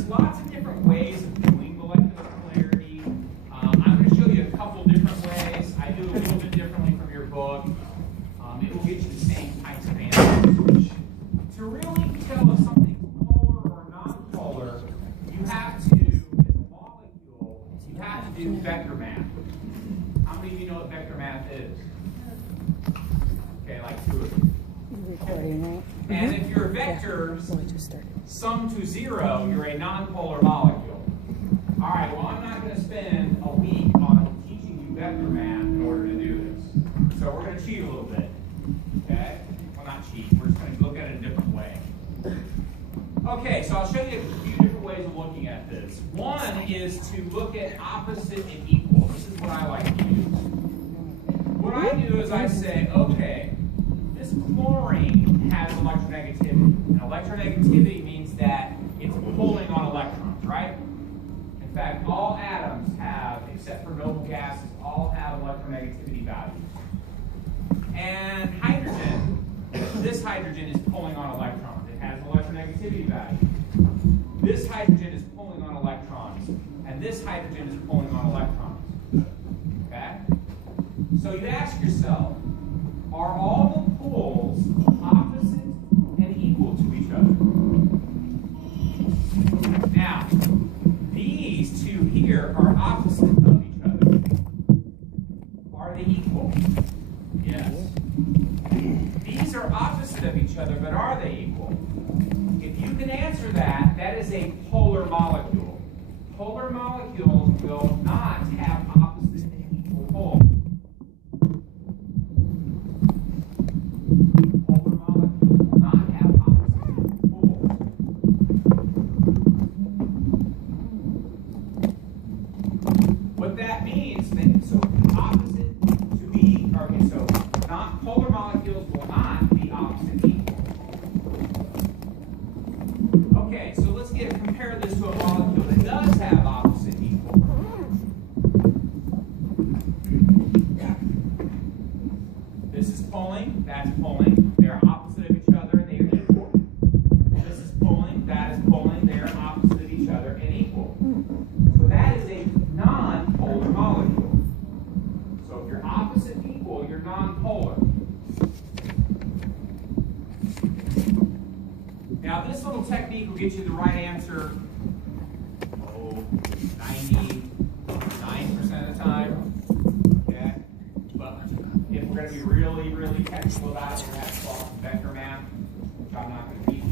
there's lots of different ways of doing molecular polarity. I'm going to show you a couple different ways. I do a little bit differently from your book. It will get you the same types of answers. To really tell if something's polar or non-polar, you have to, as a molecule, you have to do vector math. How many of you know what vector math is? Okay, like 2 of you. And if your vectors sum to 0, you're a non-polar molecule. All right, well, I'm not going to spend a week on teaching you vector math in order to do this. So we're going to cheat a little bit. Okay? Well, not cheat. We're just going to look at it a different way. Okay, so I'll show you a few different ways of looking at this. One is to look at opposite and equal. This is what I like to use. What I do is I say, okay, this chlorine has electronegativity. And electronegativity means that it's pulling on electrons, right? In fact, all atoms have, except for noble gases, all have electronegativity values. And hydrogen, this hydrogen is pulling on electrons. It has electronegativity value. This hydrogen is pulling on electrons, and this hydrogen is pulling on electrons. Okay? So you ask yourself, are all the poles opposite and equal to each other? Now, these two here are opposite of each other. Are they equal? Yes. These are opposite of each other, but are they equal? If you can answer that, that is a polar molecule. Polar molecules will not have opposite and equal poles. Polar molecules will not have opposite and equal poles. What that means, then, so opposite to be, or so not polar molecules will not be opposite equal. Okay, so let's compare this to a molecule that does have opposite equal. This is pulling, that's pulling. They're opposite of each other and they are equal. This is pulling, that is pulling. They are opposite of each other and equal. So that is a non-polar molecule. So if you're opposite equal, you're non-polar. Now this little technique will get you the right answer 99% of the time. Okay? But if we're going to be really, really technical about it, we're going to have to solve some vector math, which I'm not going to teach.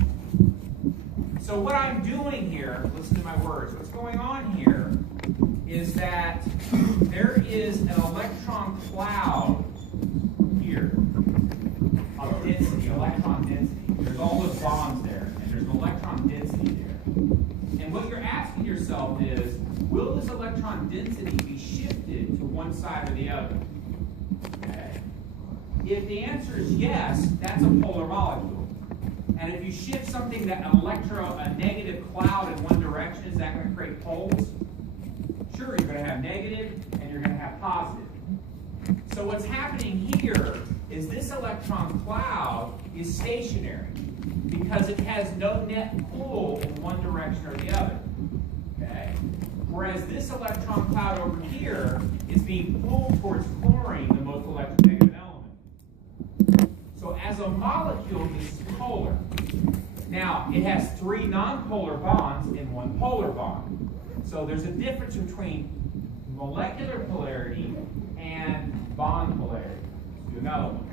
So what I'm doing here, listen to my words, what's going on here is that there is an electron cloud here of density, electron density. There's all those bonds there, and there's an electron density there. And what you're asking yourself is, will this electron density be shifted to one side or the other? Okay. If the answer is yes, that's a polar molecule. And if you shift something that a negative cloud in one direction, is that going to create poles? Sure, you're going to have negative and you're going to have positive. So what's happening here is this electron cloud is stationary because it has no net pull in one direction or the other. Okay? Whereas this electron cloud over here is being pulled towards chlorine, the most electronegative element. So as a molecule, this is polar. Now, it has 3 nonpolar bonds and 1 polar bond. So there's a difference between molecular polarity and bond polarity. Let's do another one.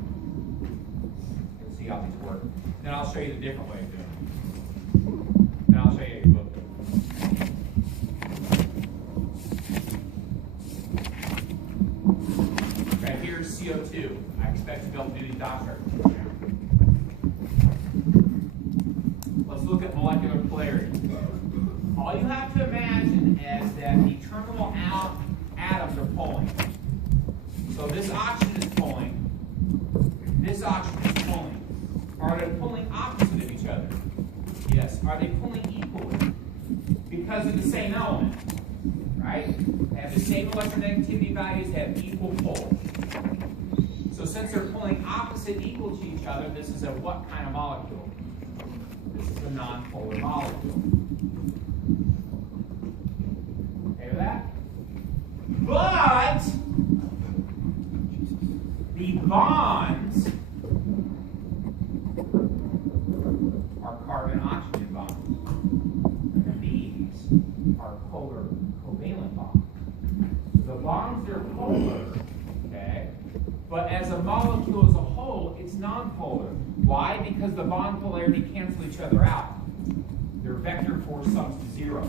Let's see how these work. Then I'll show you the different way of doing it. Then I'll show you your book. Okay, here's CO2. I expect to be able to do these dot circles. Let's look at molecular polarity. All you have to imagine is that the terminal atoms are pulling. So this oxygen is pulling. This oxygen is pulling. Are they pulling opposite of each other? Yes. Are they pulling equally? Because of the same element, right? They have the same electronegativity values, they have equal pull. So since they're pulling opposite equal to each other, this is a what kind of molecule? This is a nonpolar molecule. But the bonds are carbon-oxygen bonds. And these are polar covalent bonds. The bonds are polar, okay? But as a molecule as a whole, it's nonpolar. Why? Because the bond polarity cancel each other out. Their vector force sums to 0.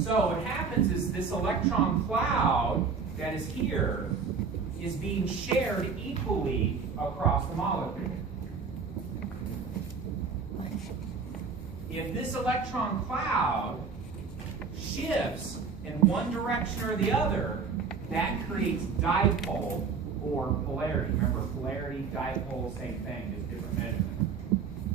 So what happens is this electron cloud that is here is being shared equally across the molecule. If this electron cloud shifts in one direction or the other, that creates dipole or polarity. Remember, polarity, dipole, same thing, just different measurement.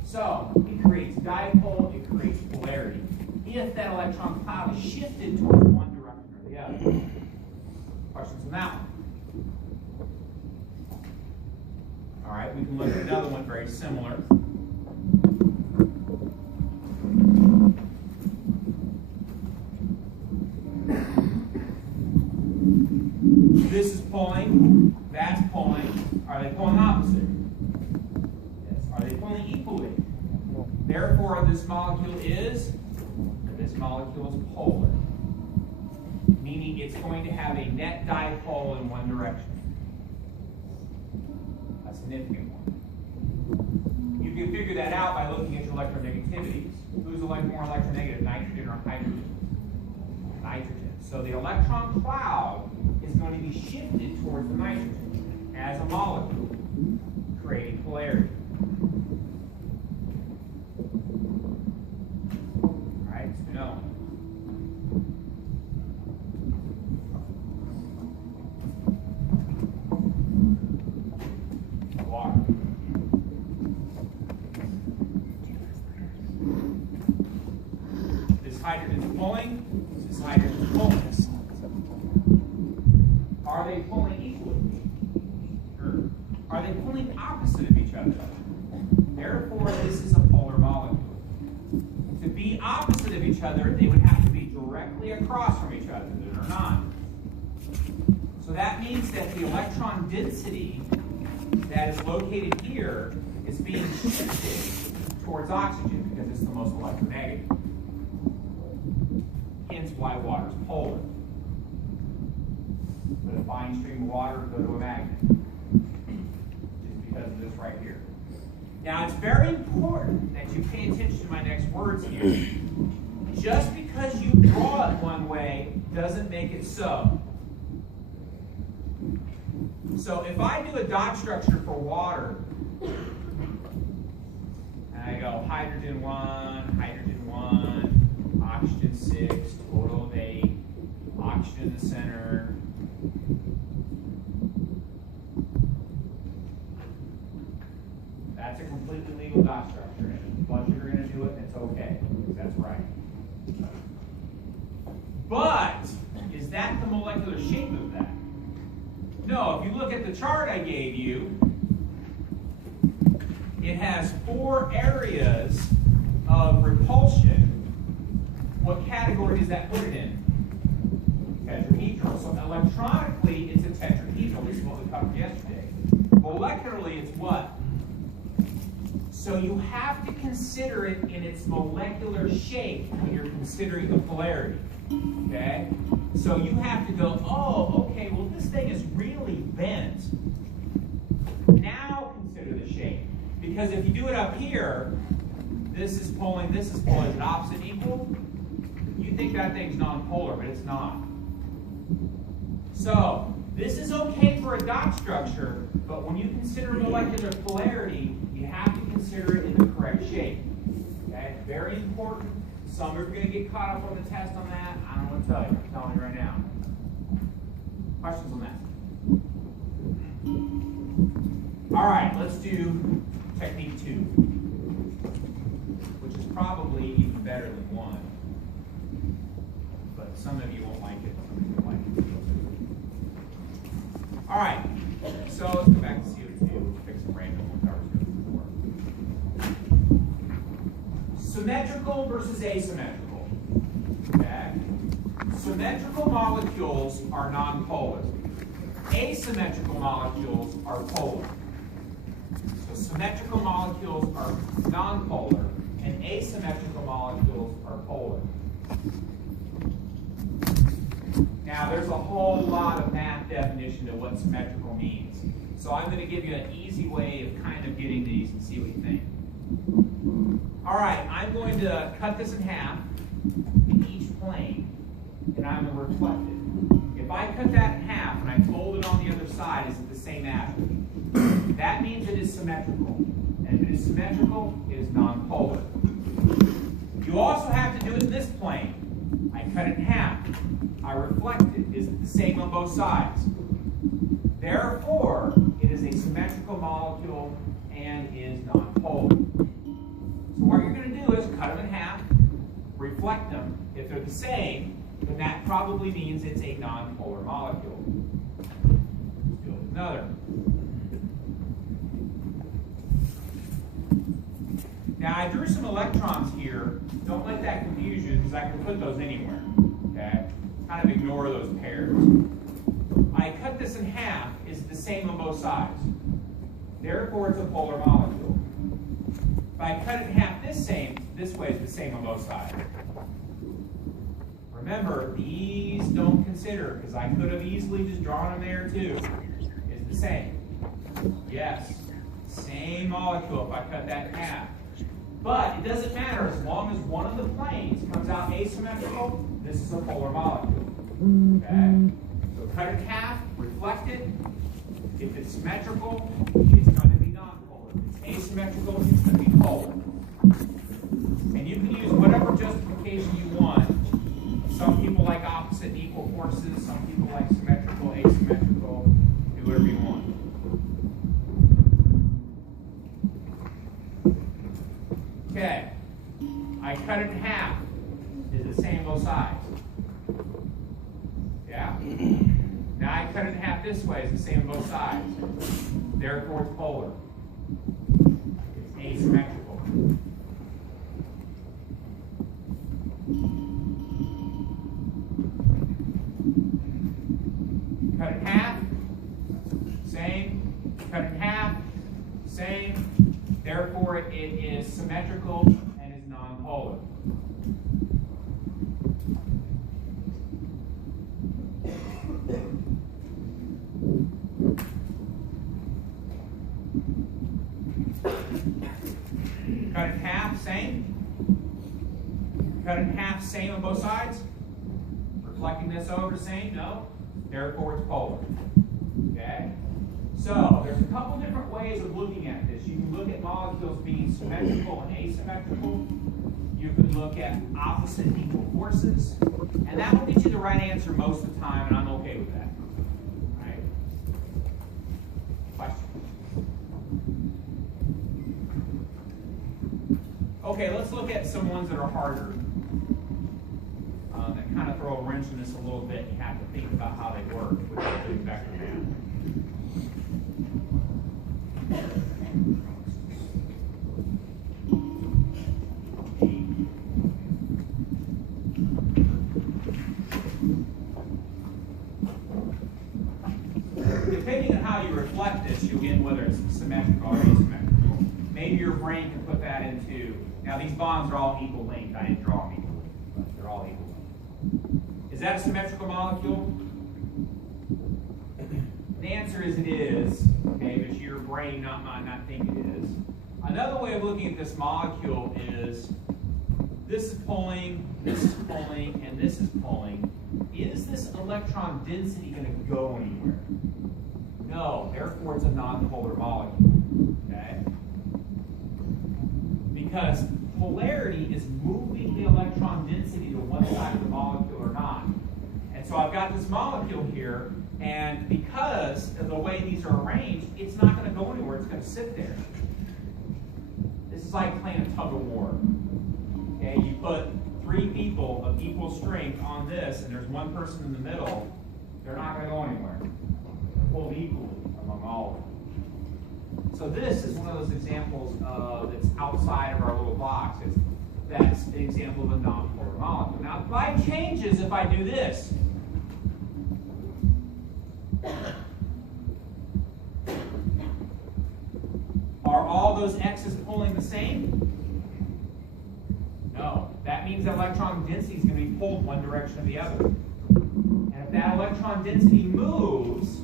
So it creates dipole, it creates polarity. If that electron cloud is shifted towards one direction or the other. Questions on that one? All right, we can look at another one very similar. This is pulling, that's pulling. Are they pulling opposite? Yes. Are they pulling equally? Therefore, this molecule is polar. Meaning it's going to have a net dipole in one direction. A significant one. You can figure that out by looking at your electronegativities. Who's more electronegative, nitrogen or hydrogen? Nitrogen. So the electron cloud is going to be shifted towards the nitrogen as a molecule, creating polarity. All right, so no. Water. This hydrogen is pulling, this hydrogen is pulling. Are they pulling equally? Or are they pulling opposite of each other? Therefore, this is a polar molecule. To be opposite of each other, they would have to be directly across from each other. They're not. So that means that the electron density that is located here is being shifted towards oxygen because it's the most electronegative. Hence why water is polar. But a fine stream of water would go to a magnet. Just because of this right here. Now it's very important that you pay attention to my next words here. Just because you draw it one way doesn't make it so. So if I do a dot structure for water, and I go hydrogen 1, oxygen 6, total of 8, oxygen in the center, that's a completely legal dot structure. And a bunch of you are going to do it, and it's okay. That's right. But is that the molecular shape of that? No, if you look at the chart I gave you, it has 4 areas of repulsion. What category does that put it in? Tetrahedral. So electronically, it's a tetrahedral. This is what we covered yesterday. Molecularly, it's what? So you have to consider it in its molecular shape when you're considering the polarity. Okay? So you have to go, oh, okay, well this thing is really bent. Now consider the shape. Because if you do it up here, this is pulling, is it opposite equal? You think that thing's nonpolar, but it's not. So, this is okay for a dot structure, but when you consider molecular polarity, you have to consider it in the correct shape. Okay? Very important. Some of you are going to get caught up on the test on that. I don't want to tell you. I'm telling you right now. Questions on that? All right, let's do technique 2, which is probably even better than 1. But some of you won't like it. Some of you won't like it. All right, so let's go back to CO2. We'll pick some random ones I was doing before. Symmetrical versus asymmetrical. Okay. symmetrical molecules are nonpolar. Asymmetrical molecules are polar. So symmetrical molecules are nonpolar, and asymmetrical molecules are polar. Now, there's a whole lot of math definition of what symmetrical means. So I'm going to give you an easy way of kind of getting these and see what you think. All right, I'm going to cut this in half in each plane, and I'm going to reflect it. If I cut that in half and I fold it on the other side, is it the same atom? That means it is symmetrical. And if it is symmetrical, it is nonpolar. You also have to do it in this plane. I cut it in half. I reflect it. Is it the same on both sides? Therefore, it is a symmetrical molecule and is nonpolar. So what you're going to do is cut them in half, reflect them. If they're the same, then that probably means it's a nonpolar molecule. Let's do it with another. Now, I drew some electrons here. Don't let that confuse you, because I can put those anywhere. Okay? Kind of ignore those pairs. I cut this in half. Is it the same on both sides? Therefore, it's a polar molecule. If I cut it in half this way is the same on both sides. Remember, these don't consider, because I could have easily just drawn them there too. Is it the same? Yes. Same molecule if I cut that in half. But it doesn't matter as long as one of the planes comes out asymmetrical, this is a polar molecule. Okay? So cut it in half, reflect it. If it's symmetrical, it's going to be nonpolar. If it's asymmetrical, it's going to be polar. And you can use whatever justification you want. Some people like opposite and equal forces, some people like symmetrical, asymmetrical, do whatever you want. Okay, I cut it in half. Is it the same on both sides? Yeah? Now I cut it in half this way. It's the same on both sides. Therefore, it's polar. It's asymmetrical. Cut it in half. Same. Cut it in half. Same. Therefore, it is symmetrical and is nonpolar. Cut it in half, same. Cut it in half, same on both sides. Reflecting this over, same, no. Therefore, it's polar. Okay? So, there's a couple different ways of looking at this. You can look at molecules being symmetrical and asymmetrical. You can look at opposite and equal forces. And that will get you the right answer most of the time, and I'm okay with that. All right? Question? Okay, let's look at some ones that are harder. That kind of throw a wrench in this a little bit. You have to think about how they work with the vector math. Depending on how you reflect this, you'll get whether it's symmetrical or asymmetrical. Maybe your brain can put that into, now these bonds are all equal length. I didn't draw them equal length, but they're all equal length. Is that a symmetrical molecule? The answer is it is, okay, but your brain might not think it is. Another way of looking at this molecule is this is pulling, and this is pulling. Is this electron density going to go anywhere? No, therefore it's a nonpolar molecule, okay? Because polarity is moving the electron density to one side of the molecule or not. And so I've got this molecule here, and because of the way these are arranged, it's not going to go anywhere. It's going to sit there. This is like playing a tug of war. Okay, you put three people of equal strength on this, and there's one person in the middle. They're not going to go anywhere. They're pulled equally among all of them. So this is one of those examples that's outside of our little box. It's That's an example of a non-polar molecule. Now, life changes if I do this. Are all those X's pulling the same? No. That means that electron density is going to be pulled one direction or the other. And if that electron density moves,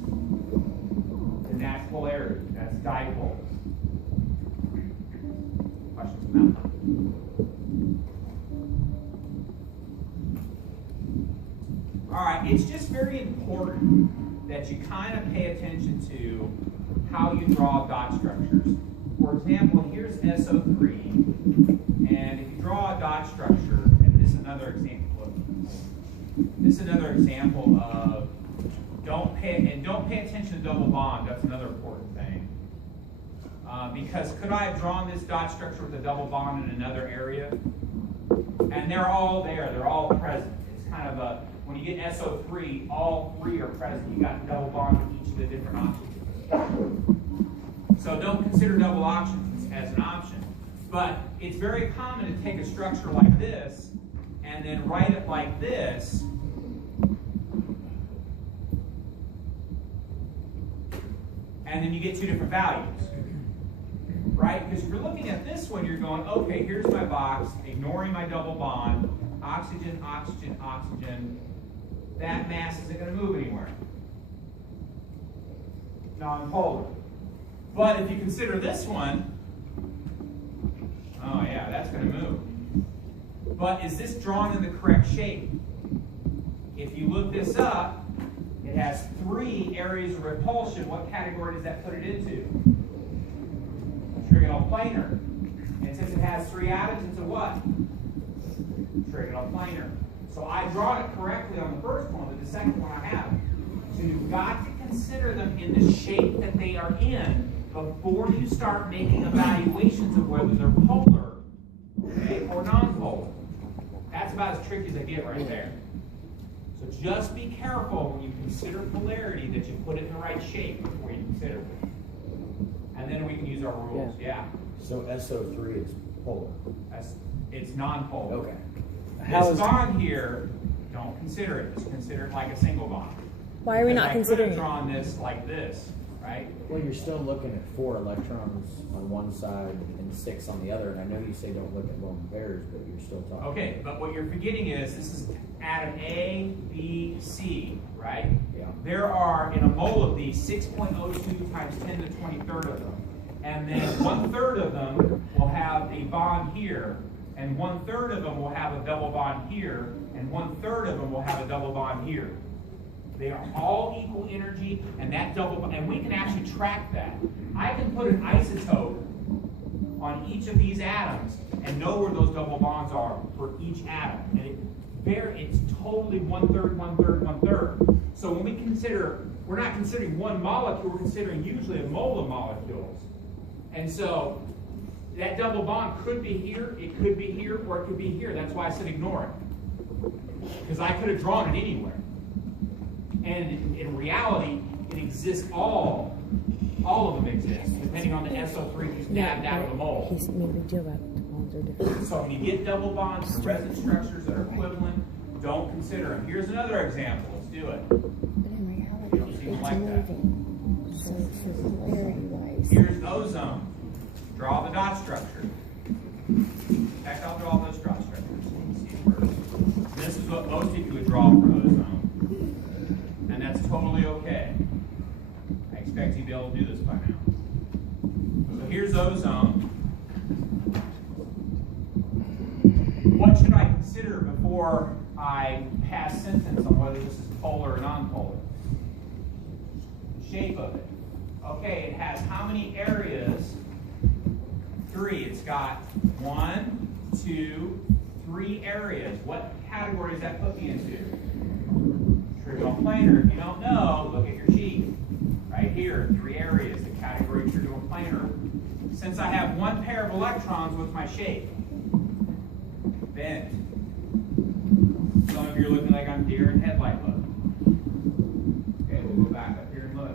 then that's polarity. That's dipole. Questions about that? All right, it's just very important that you kind of pay attention to how you draw dot structures. For example, here's SO3, and if you draw a dot structure, and this is another example. This is another example of don't pay attention to double bond. That's another important thing. Because could I have drawn this dot structure with a double bond in another area? And they're all there. They're all present. It's kind of a, when you get SO3, all three are present. You got the double bond with each of the different oxygens. So don't consider double oxygens as an option. But it's very common to take a structure like this and then write it like this. And then you get two different values. Right? Because if you're looking at this one, you're going, okay, here's my box, ignoring my double bond, oxygen, oxygen, oxygen. That mass isn't going to move anywhere. Non-polar. But if you consider this one, oh yeah, that's going to move. But is this drawn in the correct shape? If you look this up, it has 3 areas of repulsion. What category does that put it into? Trigonal planar. And since it has 3 atoms, it's a what? Trigonal planar. So I draw it correctly on the first one, but the second one I haven't. So you've got to consider them in the shape that they are in before you start making evaluations of whether they're polar, okay, or non-polar. That's about as tricky as I get right there. So just be careful when you consider polarity that you put it in the right shape before you consider it. And then we can use our rules. Yeah. So SO3 is polar. It's non-polar. Okay. This bond here, don't consider it. Just consider it like a single bond. Why are we not considering I could have drawn this like this, right? Well, you're still looking at 4 electrons on one side and 6 on the other. And I know you say don't look at lone pairs, but you're still talking. Okay, but what you're forgetting is this is atom A, B, C, right? Yeah. There are, in a mole of these, 6.02 times 10 to the 23rd of them. And then 1/3 of them will have a bond here, and 1/3 of them will have a double bond here, and 1/3 of them will have a double bond here. They are all equal energy, and that double bond, and we can actually track that. I can put an isotope on each of these atoms and know where those double bonds are for each atom. And it's totally 1/3, 1/3, 1/3. So when we consider, we're not considering one molecule, we're considering usually a mole of molecules. And so that double bond could be here, it could be here, or it could be here. That's why I said ignore it. Because I could have drawn it anywhere. And in reality, it exists all of them exist, depending on the SO3 you stabbed out of the mole. He's made a big deal about it. The bonds are different. So when you get double bonds for resonance structures that are equivalent, don't consider them. Here's another example. Let's do it. But in reality, You don't seem it's like that. moving. So for polarity-wise, Here's ozone. Draw the dot structure. In fact, I'll draw those dot structures. Let's see first. This is what most people would draw for ozone. And that's totally okay. I expect you to be able to do this by now. So here's ozone. What should I consider before I pass sentence on whether this is polar or non-polar? The shape of it. Okay, it has how many areas? 3. It's got 1, 2, 3 areas. What category does that put me into? Trigonal planar. If you don't know, look at your sheet. Right here, 3 areas, the category trigonal planar. Since I have 1 pair of electrons, what's my shape? Bent. Some of you are looking like I'm deer in headlight mode. Okay, we'll go back up here and look.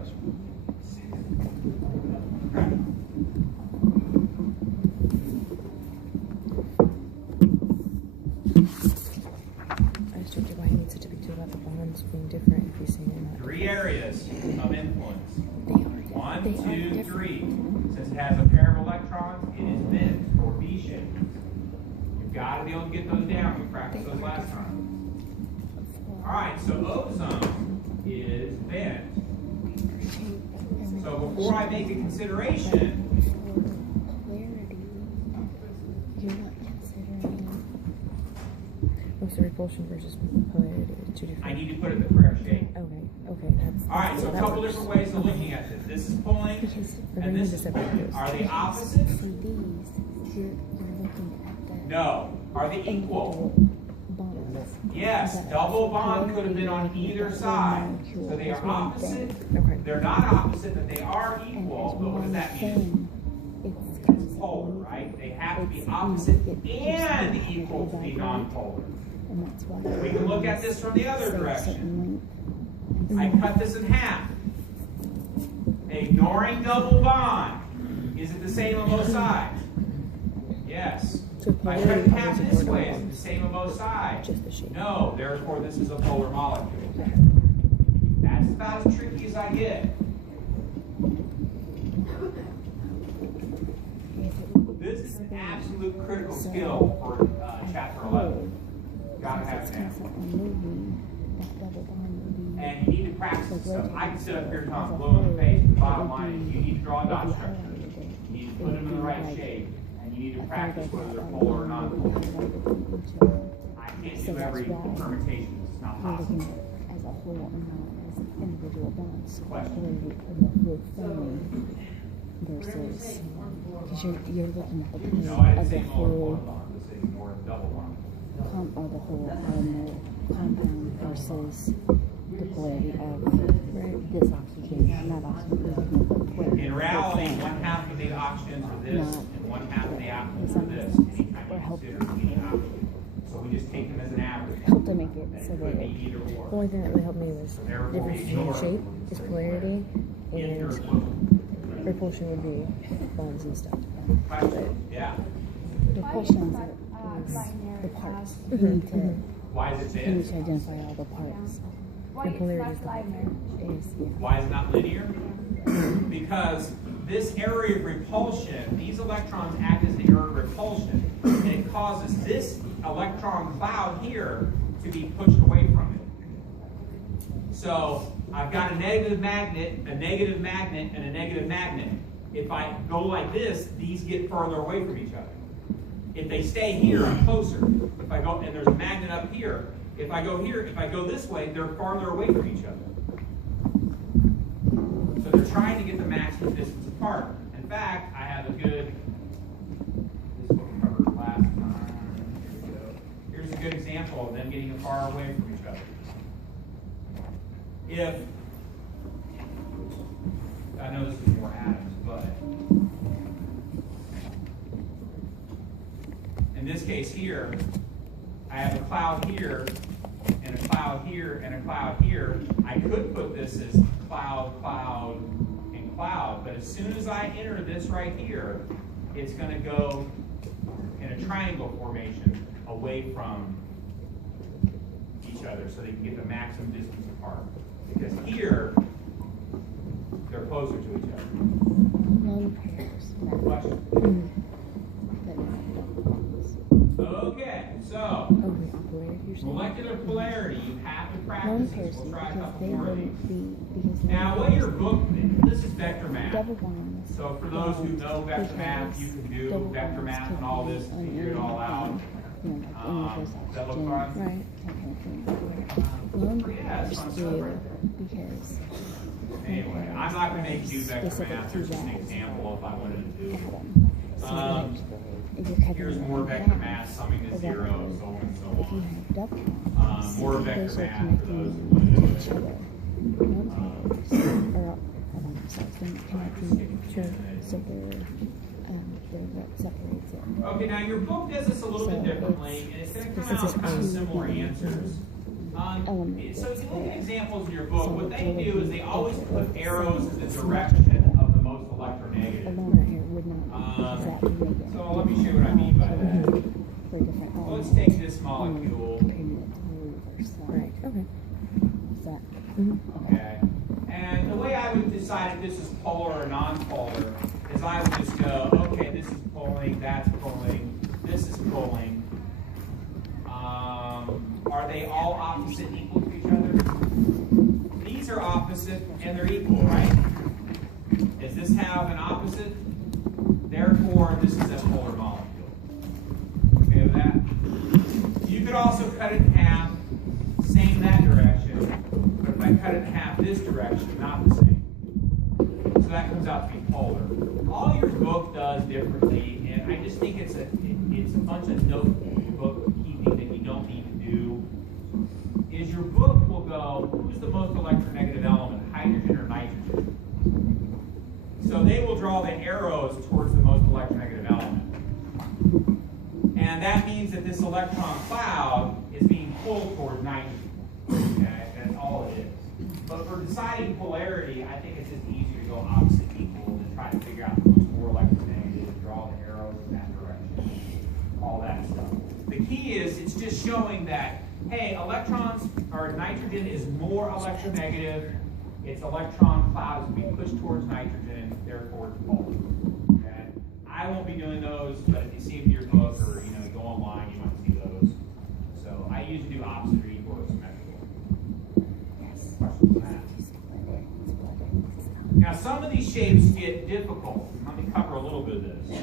electrons being different if you say they're not. 3 areas of influence. They are different. 1, They are 2, different. 3. Since it has a pair of electrons, it is bent or V-shaped. You've got to be able to get those down. We practiced those last time. All right, so ozone is bent. So before I make a consideration, For clarity, you're not considering. Oh, so repulsion versus polarity is two different. I need to put it in the correct shape. Okay, that's. All right, so a that couple works. different ways of looking at this. This is pulling, Because and this is pulling. Are they opposite? for these, you're looking at the No. Are they equal? individual bonds. Yes, But double bond polarity, could have been on you're either looking at side. the molecule So they as are one opposite. thing. Okay. They're not opposite, but they are And equal. as But what does one that mean? thing, It's polar, right? They have to be opposite and equal to be nonpolar. and that's why We can look at this from the other say a direction. certain length. I cut this in half. Ignoring double bond. Is it the same on both sides? Yes. So If I cut it in half this way, is it the same on both sides? Just the shape. No, therefore this is a polar molecule. That's about as tricky as I get. This is an absolute critical skill for chapter 11. Gotta have It's it down. constantly moving, that double bond would be. And you need to practice this stuff. I can sit up here until I'm blue in the face, but the bottom line is you need to draw a dot structure. You need to put them in the right shape, and you need to practice whether they're polar or non-polar. I can't do every permutation, it's not You're possible. looking at it as a whole and not as individual bonds. Question. With forming versus, because you're looking at the No, plane I didn't as a say more polar whole, bond, I said more double bond. or the whole compound versus the polarity of this oxygen, not oxygen. You're looking at the polarity In of the reality, thing. one half of the oxygens are this, Not- and one half of the oxygens Does are that make this, sense? anytime Or you help- consider any oxygen. So we just take them as an average. Help to make it And so it that could be it, either The or. only thing that would help me was Therefore, difference between ignore shape is polarity, If they're and equivalent. repulsion would be bonds and stuff. Question? Yeah. the questions are the parts. You need to, Why is it you need this? to identify all the parts. And polarity is like Is, yeah. Why is it not linear? Because this area of repulsion, these electrons act as the area of repulsion, and it causes this electron cloud here to be pushed away from it. So I've got a negative magnet, and a negative magnet. If I go like this, these get further away from each other. If they stay here, I'm closer. If I go, and there's a magnet up here, if I go here, if I go this way, they're farther away from each other. So they're trying to get the maximum distance apart. In fact, I have a good, this is what we covered last time. Here we go. Here's a good example of them getting far away from each other. If, I know this is more atoms, but in this case here, I have a cloud here, and a cloud here, and a cloud here. I could put this as cloud, cloud, and cloud, but as soon as I enter this right here, it's going to go in a triangle formation away from each other so they can get the maximum distance apart. Because here, they're closer to each other. Lone pairs. Question? That are bonds. Okay, so Oh, wait, polarity you're saying? molecular polarity, you have to Lone practice this. pairs We'll try a because couple they more of wouldn't these. be, because Now, what your book, this is vector math. double bonds. So for those who know vector math, because you can do double vector bonds math could and all be this, on figure it all out. You know, like any of those Does that look oxygen. fun? Right. That kind of thing. Lone Yeah, it's pairs fun do stuff right because Anyway, I'm not going to make you do vector Specific math. to Here's just an that. example if I wanted to do. atom. So if you're covering Here's it more with vector bonds, math, summing to or zero, vectors, so on and so if you on. have double bonds, More vector those are math for connecting those who want to to do each it. other. Lone pairs are themselves connecting so they're what separates it. Okay, now your book does this a little bit So differently, and it's going to it's come out specific kind of to similar the answers. element So if you look at that's examples in your book, So what they it do would is be they always put different. arrows in the It's direction of the most electronegative. A lone pair would not exactly make it. So let me show you what I mean by that. For different Let's elements. take this molecule. Comparing it to the reverse side. Right, okay. that. Okay? And the way I would decide if this is polar or non-polar is I would just go, okay, this is pulling, that's pulling, this is pulling. Are they all opposite and equal to each other? These are opposite and they're equal, right? Does this have an opposite? Therefore, this is a polar molecule. Okay with that? You could also cut it in half, same that direction, but if I cut it in half this direction, not the same. So that comes out to be polar. All your book does differently, and I just think it's a bunch of notebook keeping that you don't need to do. Is your book will go, who's the most electronegative element, hydrogen or nitrogen? So they will draw the arrows towards the most electronegative element. And that means that this electron cloud is being pulled towards nitrogen. Okay, that's all it is. But for deciding polarity, I think it's just easier to go opposite equal than try to figure out who's more electronegative and draw the arrows in that direction. All that stuff. The key is it's just showing that, hey, electrons or nitrogen is more electronegative. Its electron cloud is being pushed towards nitrogen, therefore it's polar. Okay? I won't be doing those, but if you see it in your book or you go online, you might see those. So I usually do opposite or equal or symmetrical. Questions on that? Now some of these shapes get difficult. Let me cover a little bit of this.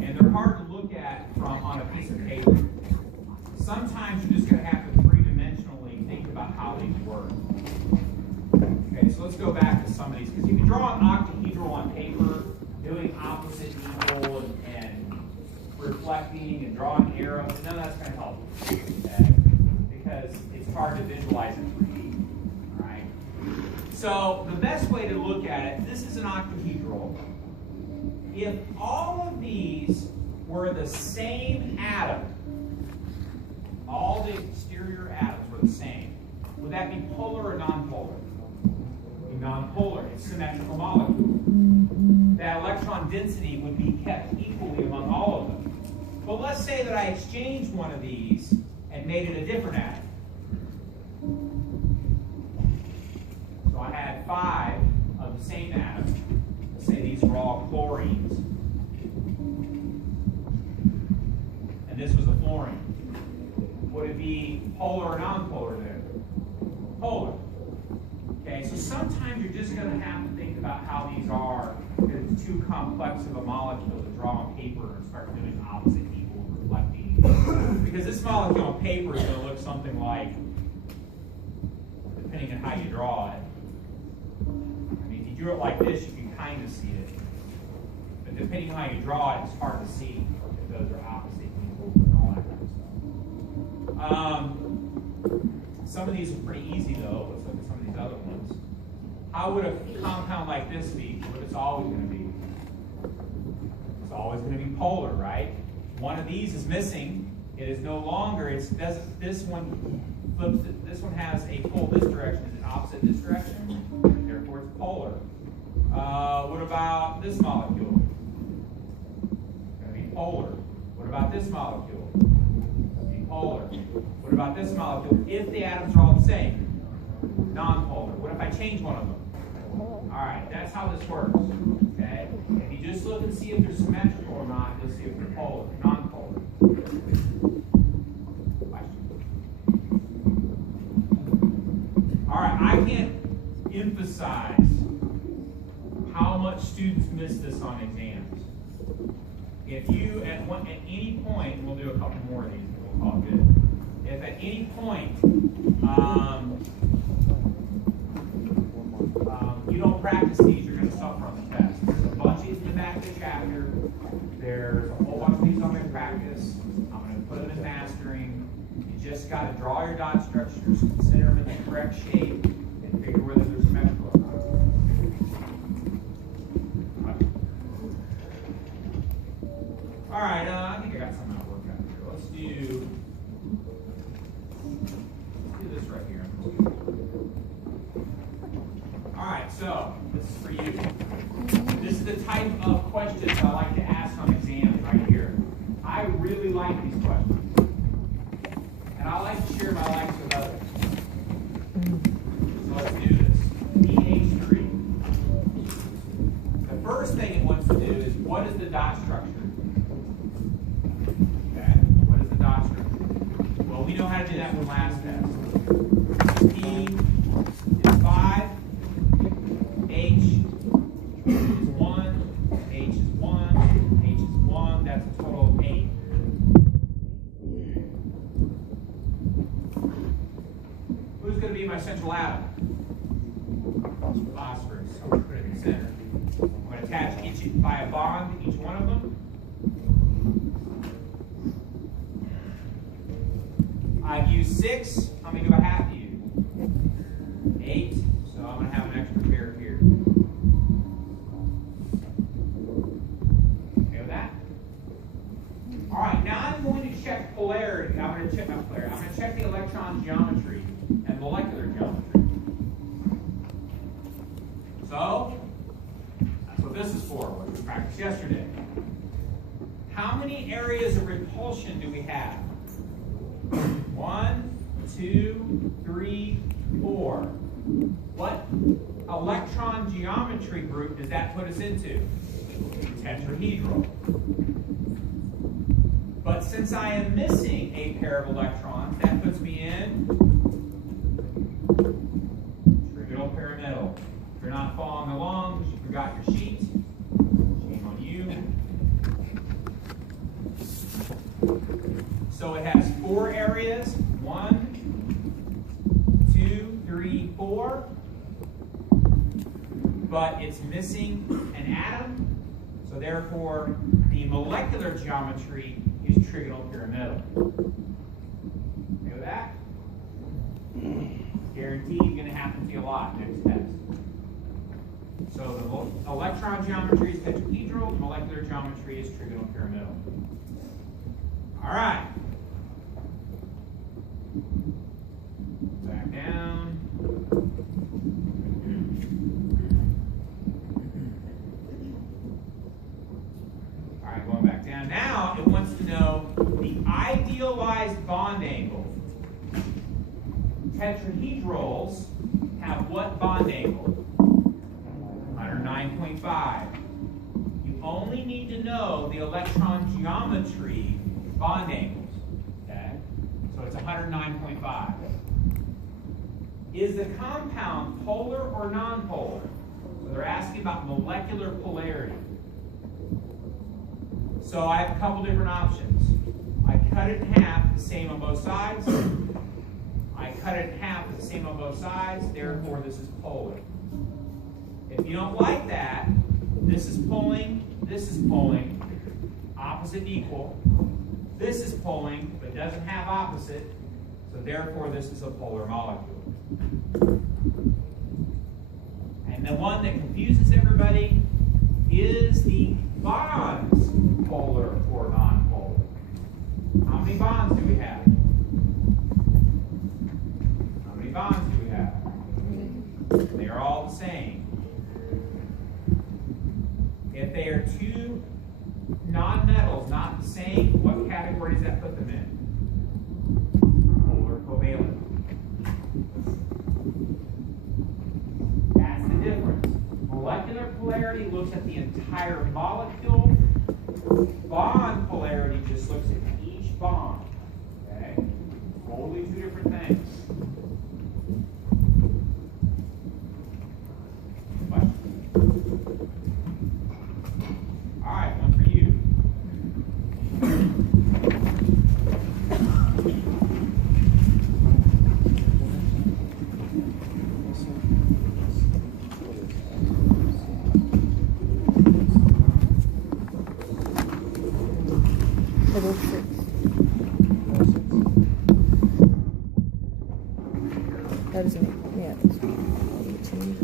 And they're hard to look at on a piece of paper. Sometimes you're just going to have to three-dimensionally think about how these work. Okay, so let's go back to some of these. Because if you draw an octahedral on paper, doing opposite, equal, and reflecting, and drawing arrows, none of that's going to help you. Okay? Because it's hard to visualize in 3D. All right? So the best way to look at it, this is an octahedral. If all of these were the same atom, all the exterior atoms were the same, would that be polar or non-polar? Be non-polar. It's a symmetrical molecule. That electron density would be kept equally among all of them. But let's say that I exchanged one of these and made it a different atom. So I had 5 of the same atom. Let's say these were all chlorines. And this was a fluorine. Would it be polar or non-polar there? Polar. Okay, so sometimes you're just going to have to think about how these are, because it's too complex of a molecule to draw on paper and start doing opposite, equal, reflecting. Because this molecule on paper is going to look something like, depending on how you draw it. I mean, if you drew it like this, you can kind of see it. But depending on how you draw it, it's hard to see if those are opposite, equal, and all that kind of stuff. Some of these are pretty easy though. Let's look at some of these other ones. How would a compound like this be? What it's always going to be? It's always going to be polar, right? One of these is missing. It is no longer. This one flips. This one has a pull this direction. Is it opposite this direction? Therefore, it's polar. What about this molecule? It's going to be polar. What about this molecule? Polar. What about this molecule? If the atoms are all the same, non-polar. What if I change one of them? All right, that's how this works. Okay. If you just look and see if they're symmetrical or not, you'll see if they're polar, non-polar. All right, I can't emphasize how much students miss this on exams. If you at any point, we'll do a couple more of these. All good. If at any point you don't practice these, you're going to suffer on the test. There's a bunch of these in the back of the chapter. There's a whole bunch of these I'm going to practice. I'm going to put them in mastering. You just got to draw your dot structures, consider them in the correct shape, and figure whether they're symmetrical or not. All right, I think I got something out worked out here. Let's do this right here. All right, so this is for you. This is the type of questions I like to ask on exams right here. I really like these questions. And And I like to share my likes with others. So let's do this. pH3. The first thing it wants to do is, what is the dot structure? Okay, what is the dot structure? Well, we know how to do that from last test. P is 5, H is 1, H is 1, H is 1, that's a total of 8. Who's going to be my central atom? Phosphorus. So I'm going to put it in the center. I'm going to attach each by a bond to each one of them. I've used 6. How many do I have to use? 8. So I'm going to have an extra pair here. Okay with that? All right, now I'm going to check polarity. I'm going to check my polarity. I'm going to check the electron geometry and molecular geometry. So, that's what this is for, what we practiced yesterday. How many areas of repulsion do we have? 1, 2, 3, 4. What electron geometry group does that put us into? Tetrahedral. But since I am missing a pair of electrons, that puts me in trigonal pyramidal. If you're not following along because you forgot your sheet, shame on you. So it has 4 areas. 1, 2, 3, 4. But it's missing an atom. So therefore, the molecular geometry is trigonal pyramidal. Okay with that? Guaranteed going to happen to you a lot next test. So the electron geometry is tetrahedral, the molecular geometry is trigonal pyramidal. All right. Back down. All right, going back down. Now it wants to know the idealized bond angle. Tetrahedrals have what bond angle? 109.5. You only need to know the electron geometry bond angles. Okay? So it's 109.5. Is the compound polar or nonpolar? So they're asking about molecular polarity. So I have a couple different options. I cut it in half, the same on both sides. I cut it in half, the same on both sides. Therefore, this is polar. If you don't like that, this is pulling, opposite equal. This is pulling, but doesn't have opposite. So therefore, this is a polar molecule. And the one that confuses everybody is the bonds polar or non-polar. How many bonds do we have? How many bonds do we have? They are all the same. If they are two non-metals, not the same, what category does that put them in? Polar covalent. That's the difference. Molecular polarity looks at the entire molecule. Bond polarity just looks at each bond. Okay? Totally two different things. Questions? All right, one for you. That doesn't make, yeah, it doesn't make change.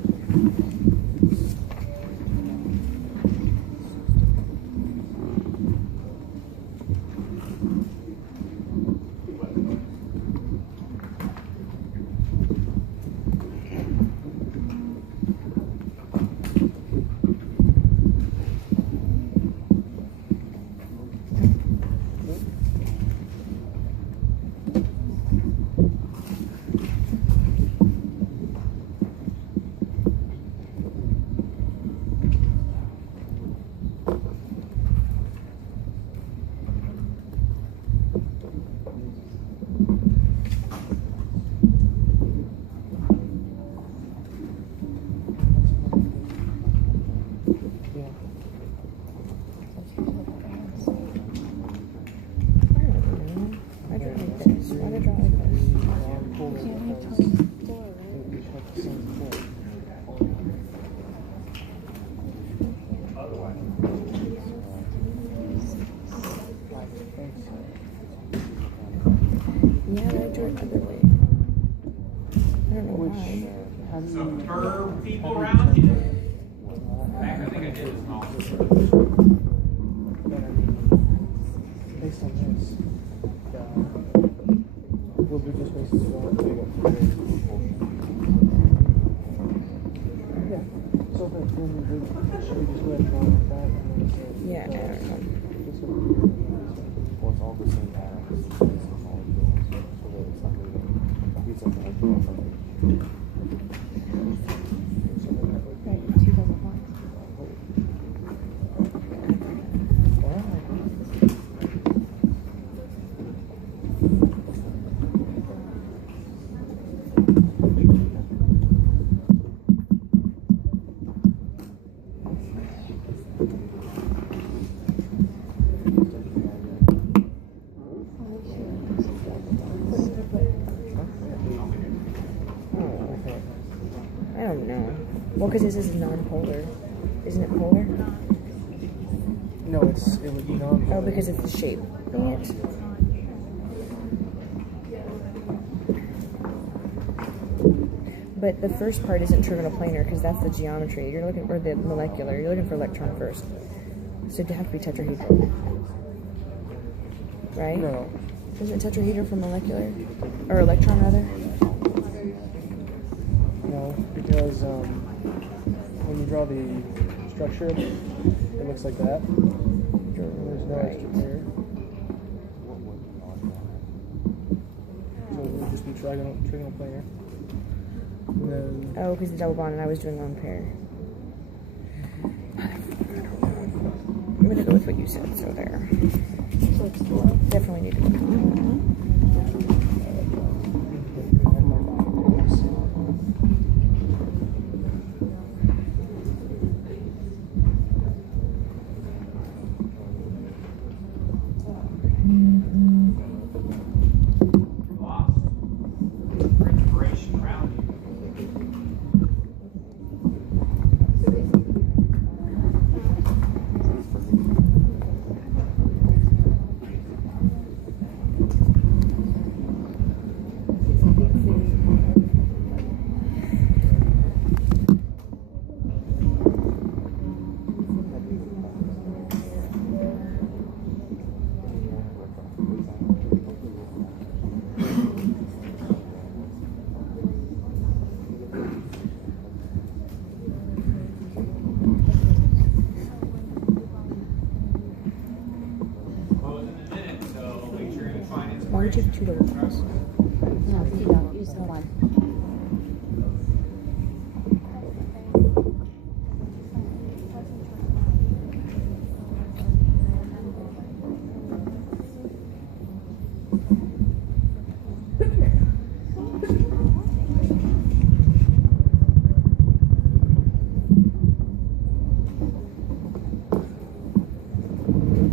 how do So you? for people around you, in fact, I think I did this all. But I mean, based on this, will be just basically going to yeah. So but then should we just go ahead and draw like that? And then say, Yeah, I don't know. This will be Well, it's all the same atoms. It's all molecules, so that it's not really be something like that. Right, 2001. I don't know. Well, because this is non-polar. Isn't it polar? No, it would be non. Oh, because it's the shape. Dang it. But the first part isn't trigonoplanar because that's the geometry. You're looking for the molecular. You're looking for electron first. So it'd have to be tetrahedral. Right? No. Isn't it tetrahedral for molecular? Or electron, rather? No, because when you draw the structure, it looks like that. And there's no extra pair. So it would just be trigonoplanar. And then Oh, because the double bond and I was doing lone pair. I'm going to go with what you said, so there. So it's 12. Definitely need to be. Lost inspiration around you. Closing the minute, so make sure you find Why would you inspiration. have two double bonds? No, you don't. Use the one.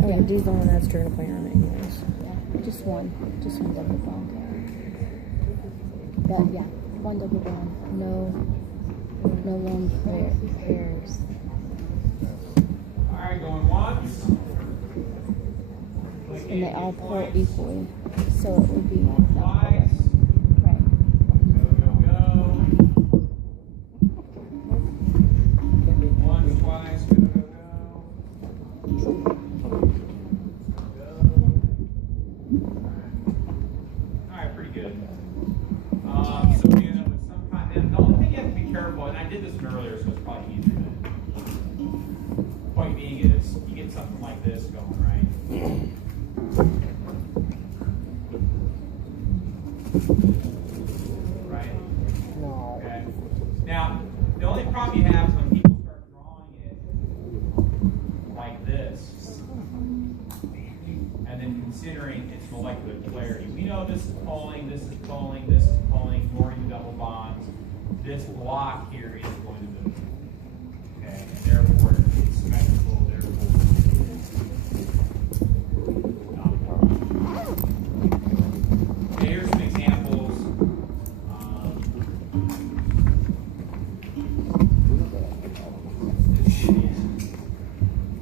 Oh, yeah, D's the one that's trigonoplanar anyways. Yeah, just one double bond. That, yeah, one double bond. No lone pairs. All right, going once. And they all pull equally. So it would be Twice. right. Go. Once, twice, go. Alright, pretty good. So we end up with some kind, and the only thing you have to be careful, and I did this one earlier, so it's probably easier then. Point being is, you get something like this going, right? Right? no. Okay. Now, the only problem you have is when people start drawing it like this, and then considering its molecular polarity. We know this is pulling, this is pulling, this is pulling, ignoring the double bonds. This block here is going to move. Okay, and therefore it's symmetrical, therefore not pulling. Okay, here's some examples.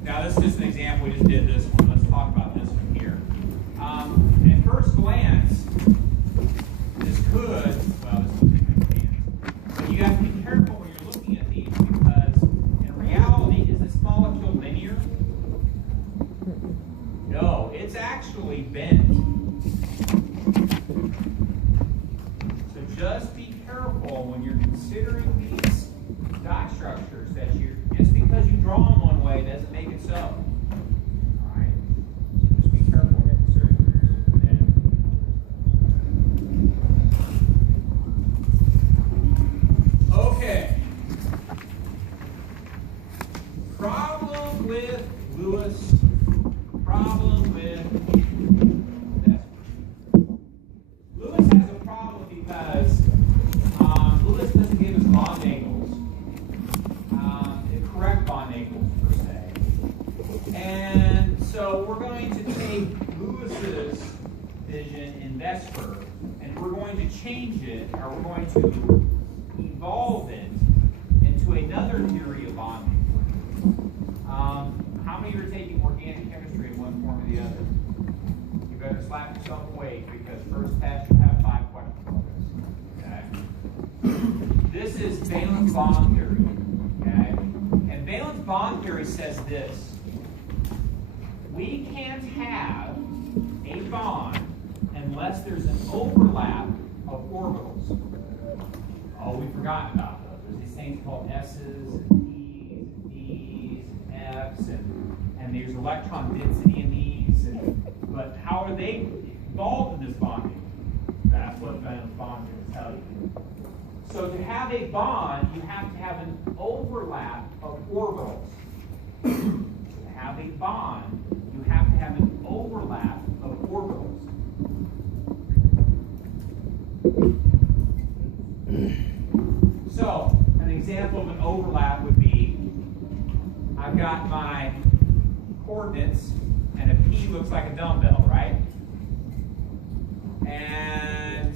Now this is just an example, we just did this one. Let's talk about this one here. At first glance, this could, well, this can't. But you have to be VSEPR, and we're going to change it, or we're going to evolve it into another theory of bonding. How many are taking organic chemistry in one form or the other? You better slap yourself awake, because first test you'll have 5 questions on this. Okay? This is valence bond theory. Okay? And valence bond theory says this: we can't have a bond unless there's an overlap of orbitals. Oh, we've forgotten about those. There's these things called S's and P's and D's and F's, and there's electron density in these. But how are they involved in this bonding? That's what valence bond theory will tell you. So to have a bond, you have to have an overlap of orbitals. To have a bond, you have to have an overlap of orbitals. So, an example of an overlap would be, I've got my coordinates, and a P looks like a dumbbell, right? And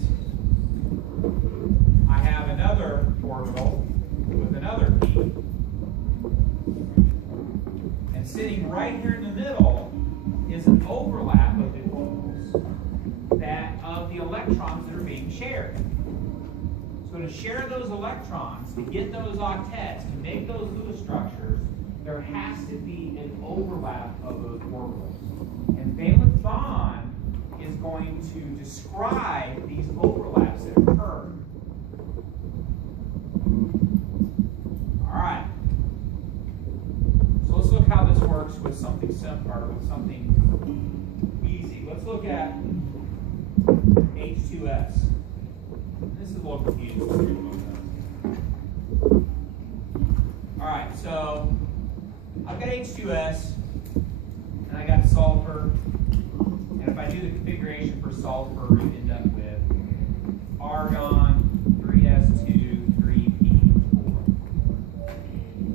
I have another orbital with another P. And sitting right here in the middle is an overlap of the orbitals, that of the electrons that are being shared. So to share those electrons, to get those octets, to make those Lewis structures, there has to be an overlap of those orbitals. And valence bond is going to describe these overlaps that occur. All right. So let's look how this works with something simple, or with something easy. Let's look at H2S. This is a little confusing. All right, so I've got H2S, and I got sulfur. And if I do the configuration for sulfur, you end up with argon, 3s2, 3p4.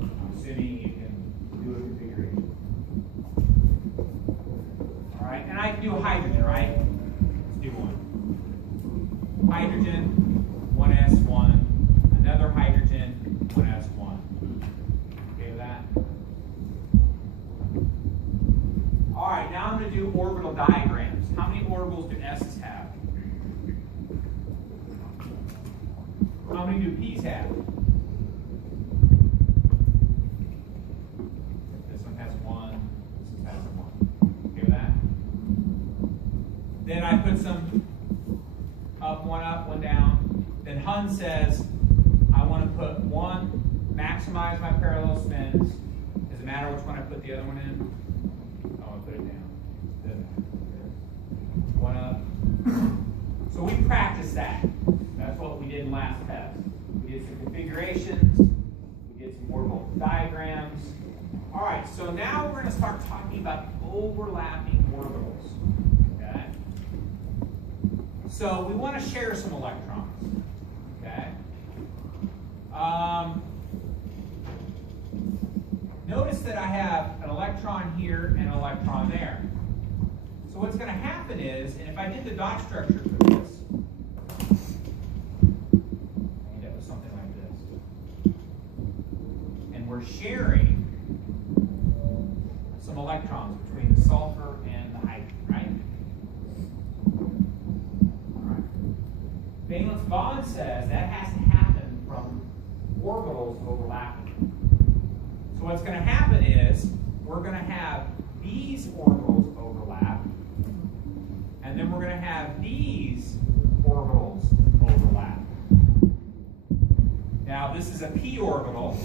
I'm assuming you can do a configuration. All right, and I can do a hydrogen, right? Let's do one. Hydrogen, 1s1, another hydrogen, 1s1. Okay with that? All right, now I'm going to do orbital diagrams. How many orbitals do S's have? How many do P's have? This one has 1, this one has 1. Okay with that? Then I put some up, one down. Then Hun says, I want to put one, maximize my parallel spins. Does it matter which one I put the other one in? I want to put it down. One up. So we practiced that. That's what we did in last test. We did some configurations. We did some orbital diagrams. All right, so now we're going to start talking about overlapping orbitals. Okay? So we want to share some electrons. Okay? Notice that I have an electron here and an electron there. So what's going to happen is, and if I did the dot structure for this, I end up with something like this. And we're sharing some electrons between the sulfur and the hydrogen, right? All right. Valence bond says that has to happen from orbitals overlapping. So what's going to happen is we're going to have these orbitals overlap, and then we're going to have these orbitals overlap. Now this is a p orbital,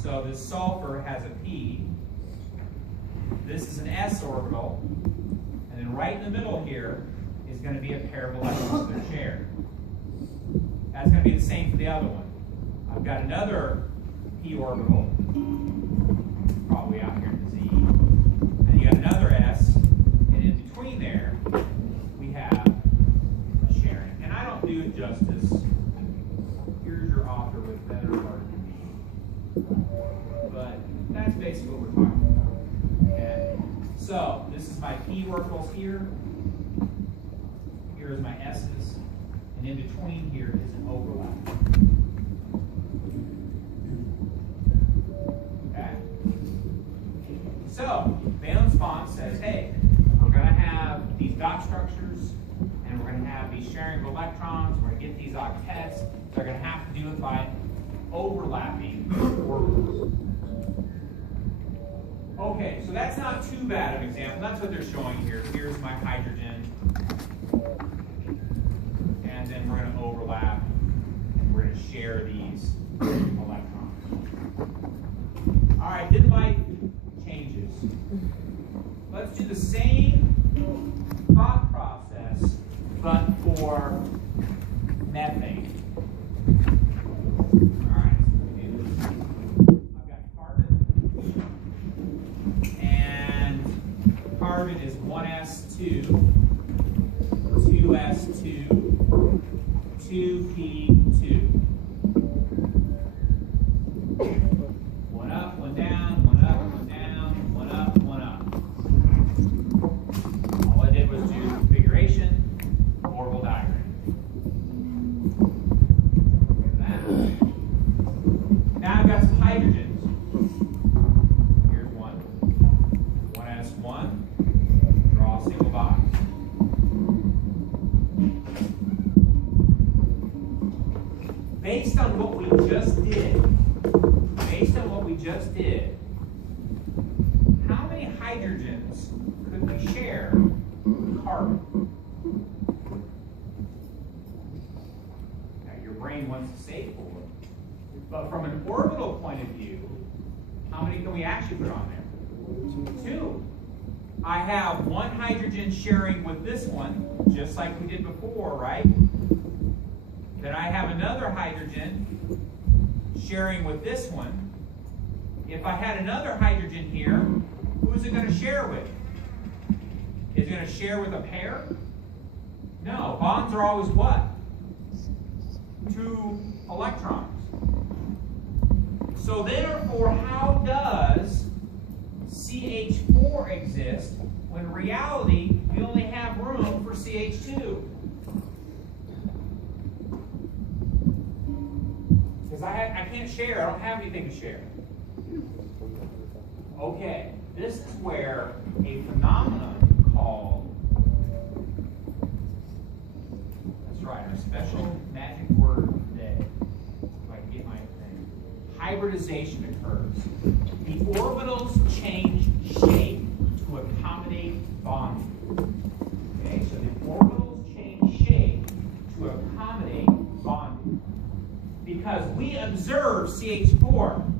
so this sulfur has a p. This is an s orbital, and then right in the middle here is going to be a pair of electrons that are shared. That's going to be the same for the other one. I've got another p orbital, probably out here in the z, and you got another s, and in between there we have a sharing. And I don't do it justice. Here's your author with better art than me, but that's basically what we're talking about. Okay, so this is my p orbitals here, structures, and we're going to have these sharing of electrons. We're going to get these octets. They're going to have to do it by overlapping orbitals. Okay, so that's not too bad of an example. That's what they're showing here. Here's my hydrogen. And then we're going to overlap, and we're going to share these electrons. All right, then light changes. Let's do the same thought process, but for methane. All right, so I've got carbon, and carbon is 1s2, 2s2, 2p2. One up, one down, one up, one down, one up, one up. All I did was do configuration, orbital diagram. Look at that. Now I've got some hydrogens. Here's one. 1s1. Draw a single box. Based on what we just did, how many hydrogens could we share with carbon? Now your brain wants to say 4, but from an orbital point of view, how many can we actually put on there? 2. I have one hydrogen sharing with this one, just like we did before, right? Then I have another hydrogen sharing with this one. If I had another hydrogen here, who is it going to share with? Is it going to share with a pair? No, bonds are always what? 2 electrons. So therefore, how does CH4 exist when in reality we only have room for CH2? Because I can't share, I don't have anything to share. Okay, this is where a phenomenon called, that's right, our special magic word today, if I can get my thing, hybridization occurs. The orbitals change shape to accommodate bonding. Okay, so the orbitals change shape to accommodate bonding. Because we observe CH4.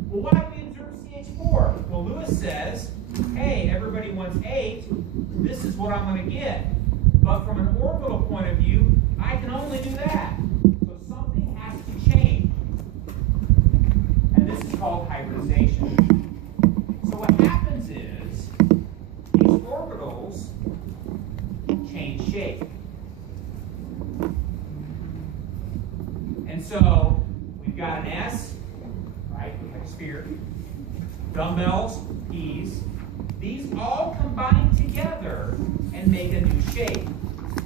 Well, why do we observe CH4? Well, Lewis says, hey, everybody wants 8. This is what I'm going to get. But from an orbital point of view, I can only do that. So something has to change. And this is called hybridization. So what happens is, these orbitals change shape. And so, we've got an S, right, like a sphere. Dumbbells, P's. These all combine together and make a new shape.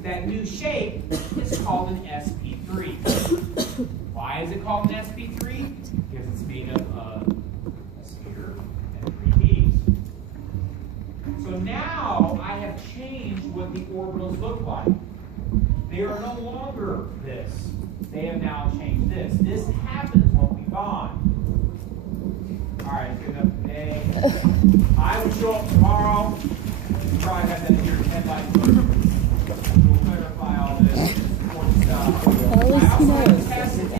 That new shape is called an sp3. Why is it called an sp3? Because it's made up of a sphere and 3 P's. So now I have changed what the orbitals look like. They are no longer this. They have now changed this. This happens when we bond. All right, good enough today. I will show up tomorrow. You probably have that in your headlights. We'll clarify all this important stuff. At least he knows.